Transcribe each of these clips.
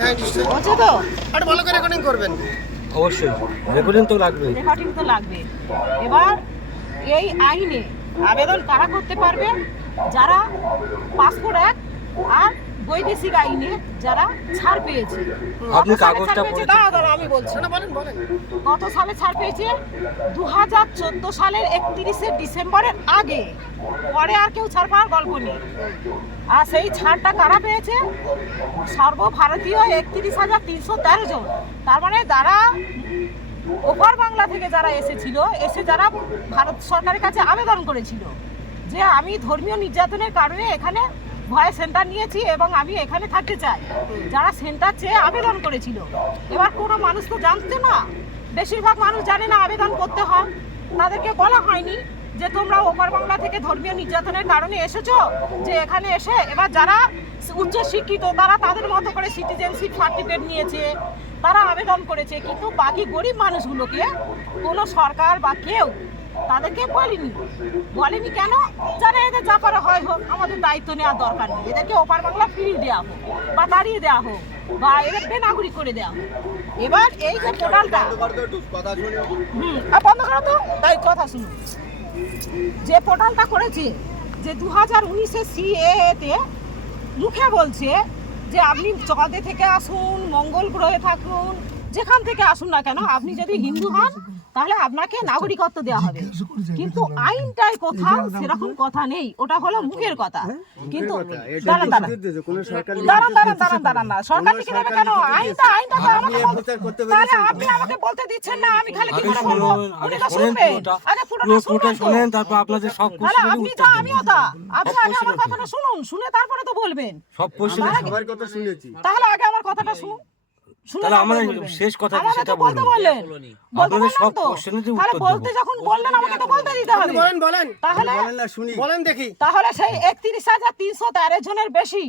হ্যাঁ নিশ্চয়ই। হচ্ছে তো। আর ভালো করে রেকর্ডিং করবেন। অবশ্যই রেকর্ডিং তো লাগবে। রেকর্ডিং তো লাগবে। এবার এই আইনে আবেদন কারা করতে পারবে? যারা পাসপোর্ট এক আর বৈদেশিক আইনে যারা ছাড় পেয়েছে। আপনি কাগজটা আমি বলছি। না বলেন বলেন। কত সালে ছাড় পেয়েছে দু হাজার চোদ্দ সালের একত্রিশে ডিসেম্বরের আগে। পরে আর কেউ ছাড় পাওয়ার গল্প নেই। আর সেই ছাড়টা কারা পেয়েছে? সর্বভারতীয় একত্রিশ হাজার তিনশো তেরো জন। তার মানে যারা ওপার বাংলা থেকে যারা এসেছিল এসে যারা ভারত সরকারের কাছে আবেদন করেছিল যে আমি ধর্মীয় নির্যাতনের কারণে এখানে ভয় সেন্টার নিয়েছি এবং আমি এখানে থাকতে চাই। যারা সেন্টার চেয়ে আবেদন করেছিল। এবার কোনো মানুষ তো জানতো না। বেশিরভাগ মানুষ জানে না আবেদন করতে হয়। তাদেরকে বলা হয়নি যে তোমরা ওপার বাংলা থেকে ধর্মীয় নির্যাতনের কারণে এসেছ, যে এখানে এসে এবার যারা উচ্চ শিক্ষিত, তারা তাদের মতো করে সিটিজেনশিপ সার্টিফিকেট নিয়েছে, তারা আবেদন করেছে। কিন্তু বাকি গরিব মানুষগুলোকে কোনো সরকার বা কেউ তাদেরকে বলেনি। বলেনি কেন? জানে এদের যা করে হয় হোক আমাদের দায়িত্ব নেওয়ার দরকার নেই। এদেরকে ওপার বাংলা ফিরিয়ে দেওয়া হোক বা তাড়িয়ে দেওয়া হোক বা এদের বেনাগরিক করে দেওয়া হোক। এবার এই যে পোর্টালটা হুম আর বন্ধ করো তো তাই কথা শুনুন যে পোর্টালটা করেছে যে দু হাজার উনিশে সিএতে মুখে বলছে যে আপনি চকাদে থেকে আসুন মঙ্গল গ্রহে থাকুন যেখান থেকে আসুন না কেন আপনি যদি হিন্দু হন তাহলে আপনাকে নাগরিকত্ব দেওয়া হবে। কিন্তু আইনটাই কোথাও সেরকম কথা নেই। ওটা হলো মুখের কথা। কিন্তু দাঁড়ান দাঁড়ান। দাঁড়ান দাঁড়ান দাঁড়ান দাঁড়ান না। সরকার থেকে দেবে কেন? আইনটা আইনটা তো আমাকে বলতে- তাহলে আপনি আমাকে বলতে দিচ্ছেন না আমি খালি কি আগে করে বলব? শুনুন উনি তো শুনবেন। আগে পুরোটা পুরোটা শুনবেন তারপর আপনাদের সব তাহলে আপনি তো আমিও তা আপনি সব আগে আমার কথাটা শুনুন শুনে তারপরে তো বলবেন। সব কোশ্চেন সবার কথা শুনেছি। তাহলে আগে আমার কথাটা শুন শুনে তাহলে আমাদের শেষ কথা কি সেটা বলতে বলুন। বললেন বলতে আপনাদের সব যে উত্তর বলতে যখন বললেন আমাকে তো বলতে দিতে হবে। বলেন বলেন। তাহলে বলেন না শুনি। বলেন দেখি। তাহলে সেই একত্রিশ হাজার তিনশো তেরো জনের বেশি।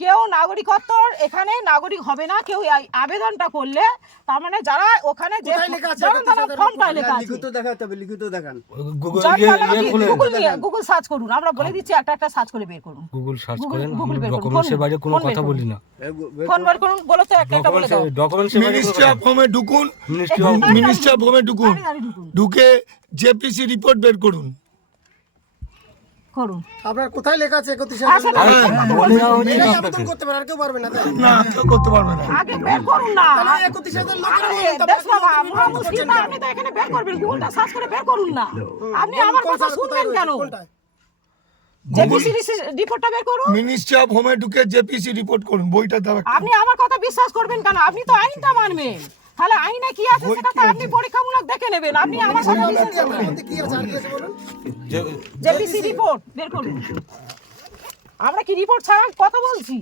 কেউ নাগরিকত্ব এখানে নাগরিক হবে না কেউ আবেদনটা করলে তার মানে যারা ওখানে যে কোথায় লেখা আছে? লিখিত দেখাতে হবে লিখিত দেখান। গুগল গুগল সার্চ করুন আমরা বলে দিচ্ছি একটা একটা সার্চ করে বের করুন। গুগল সার্চ করেন গুগল। ডকুমেন্টসের বাইরে কোনো কথা। বলি না। ফোন। বের করুন বলো তো একটা একটা বলে দাও। ডকুমেন্টস ডকুমেন্টসের বাইরে মিনিস্ট্রি অফ হোমে ঢুকুন। মিনিস্ট্রি অফ হোমে ঢুকুন। ঢুকে জেপিসি রিপোর্ট বের করুন। করুন। আপনার কোথায় লেখা আছে একত্রিশ সেটা আরে, ঠিক কথা বলে বলছেন। দেওয়া হচ্ছে এটাই তো আবেদন আপনাকে। করতে পারে আর কেউ পারবে না না কেউ করতে পারবে না। আগে বের করুন না। তাহলে একত্রিশ হাজার লোকের আরে, বলুন, তারপরে দেখ বাবা, আপনি মহা আবেদন মুশকিল করছেন না, কেন? আপনি তো এখানে বের করবেন গুগলটা সার্চ করে বের করুন না। আপনি আমার কথা শুনবেন কেন? রয়েছে, কোনটায়? জেপিসি রিপোর্টটা বের করুন। মিনিস্ট্রি অফ হোমে ঢুকে জেপিসি রিপোর্ট করুন বইটা দাও আপনি আমার কথা বিশ্বাস করবেন কেন? আপনি তো আইনটা মানবেন। তাহলে আইনে কি আছে সেটা তো আপনি পরীক্ষামূলক দেখে নেবেন। আপনি আমার কথা কি আছে? আর কি আছে বলুন? যে- জেপিসি রিপোর্ট বের করুন। আমরা কি রিপোর্ট ছাড়া কথা বলছি?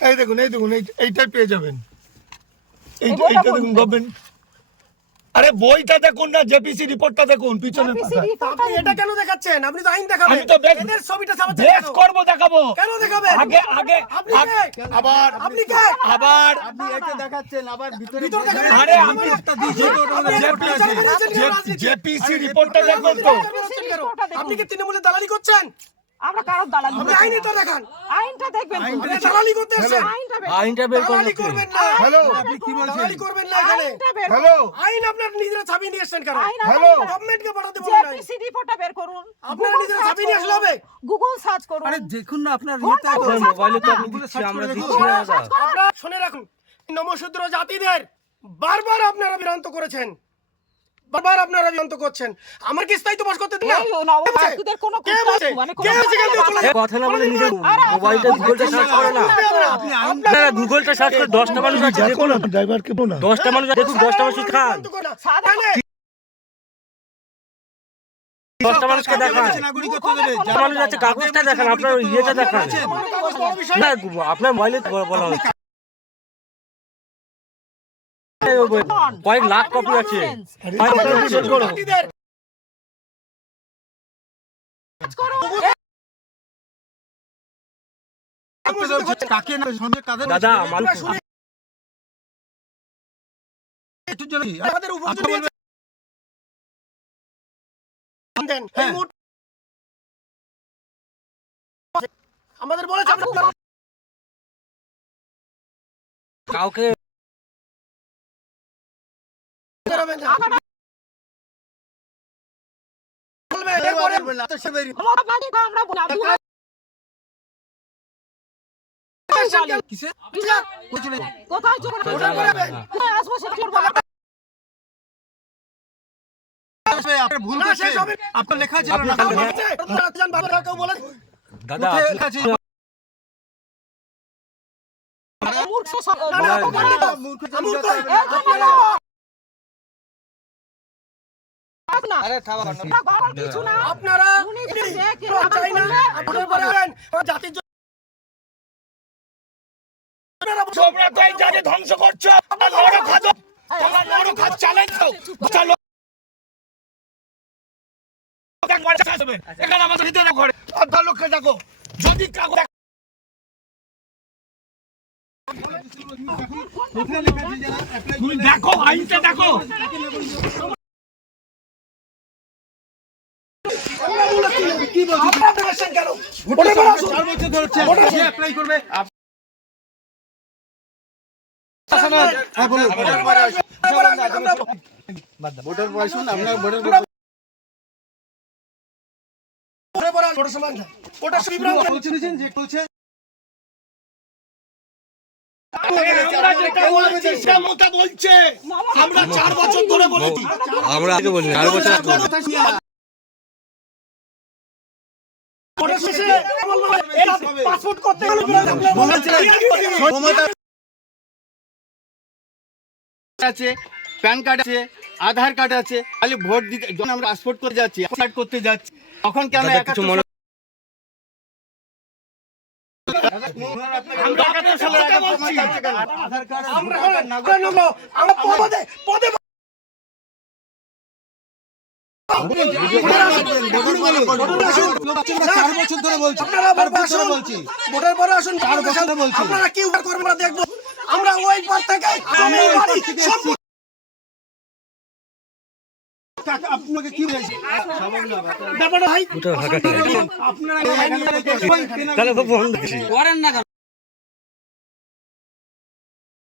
এই দেখুন এই দেখুন এইটা এইটাই পেয়ে যাবেন। এই এই এইটা দেখুন। গভর্নমেন্ট আরে বইটা দেখুন না জেপিসি রিপোর্টটা দেখুন পিছনে আপনি এটা কেন দেখাচ্ছেন আপনি তো আইন দেখাবেন আমি তো এদের ছবিটা ছাপাচ্ছেন বেশ করব দেখাবো কেন দেখাবেন আগে আগে আপনি কে? আবার আপনি কে আবার আপনি একে দেখাচ্ছেন আবার ভিতরে ভিতর দেখাবেন। আরে আমি একটা রাজনীতি? জেপিসি রিপোর্টটা দেখুন তো আপনি কি তৃণমূলের দালালি করছেন আমরা কারোর দালালি আপনি আইনটা দেখান। আইনটা দেখবেন আপনি দালালি করতে আইনটা আইনটা বের দালালি করবেন না। হ্যালো। আপনি কি বলছেন? দালালি করবেন না এখানে। হ্যালো। আইন আপনার নিজেরা ছাপিয়ে নিয়ে কেন? হ্যালো। গভর্নমেন্টকে পাঠাতে বলেন। জেপিসি রিপোর্টটা বের করুন। আপনারা নিজেরা নিয়ে আসলে হবে। গুগল সার্চ করুন। আরে দেখুন না আপনার আপনার মোবাইলে তো আপনি দিচ্ছি আমরা দিচ্ছি না আপনারা শুনে রাখুন নমশূদ্র জাতিদের বারবার আপনারা বিরান্ত করেছেন। বারবার আপনারা বিভ্রান্ত করছেন। আমার কি স্থায়িত্ব বাস করতে দিন না? কোনো কথা-? মানে না বলে মোবাইলটা গুগলটা সার্চ করে না। আপনারা গুগলটা সার্চ করে মানুষ আছে দেখুন। ড্রাইভারকে বলো না দশটা মানুষ দেখুন দশটা মানুষ খান। দশটা মানুষকে দেখান। নাগরিকত্ব দেবে দশটা মানুষ আছে কাগজটা দেখান আপনার ইয়েটা দেখান। না আপনার মোবাইলে বলা হচ্ছে। কয়েক লাখ কপি আছে। কপি চেক করো। আপনি না তাহলে- বলেছে, আপনারা যান, বাবারা কেউ বলেন। দাদা লেখা আছে? মূর্খ সব- থাক না। ওটা বলার কিছু না। আপনারা উনি যে কে চাই না। আপনারা বলেন জাতির জন্য আপনারা বলুন। তোমরা তো এই জাতি ধ্বংস করছ। তোমরা লড়ো তোমরা লড়ো খাদ চ্যালেঞ্জ দাও। চলো এখানে আমাদের ভিতরে ঘরে। অর্ধ লোককে দেখো। যদি কাগজ তুমি দেখো আইনটা দেখো। আপনারা বেরোচ্ছেন কেন? ভোটে বেরোচ্ছেন। চার বছর ধরে যে অ্যাপ্লাই করবে। আপ- বলুন। ভোটার বয়স আপনার ভোটার বয়স- ভোটে বেরোন, ভোটের সময় না। ভোটের সময় বিভ্রান্ত করেন। যে বলছে। আমরা চার বছর ধরে বলেছি। আমরা আগে বলিনি বছর শেষে বলব, পাসপোর্ট করতে গেলে আছে প্যান কার্ড আছে আধার কার্ড আছে খালি ভোট দিতে যখন আমরা পাসপোর্ট করে যাচ্ছি করতে যাচ্ছি তখন কেন কিছু মনে আমরা একাত্তর সালের আপনারা কি উদ্ধার করবেন আমরা দেখব আমরা ওই পর থেকে আপনাকে কি বলেছি ব্যাপারটা ভাই। আপনারা কেনা-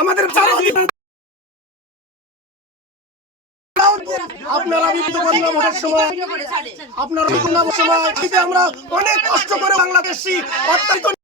আমাদের আপনারা আমরা অনেক কষ্ট করে বাংলাদেশি অত্যাধিক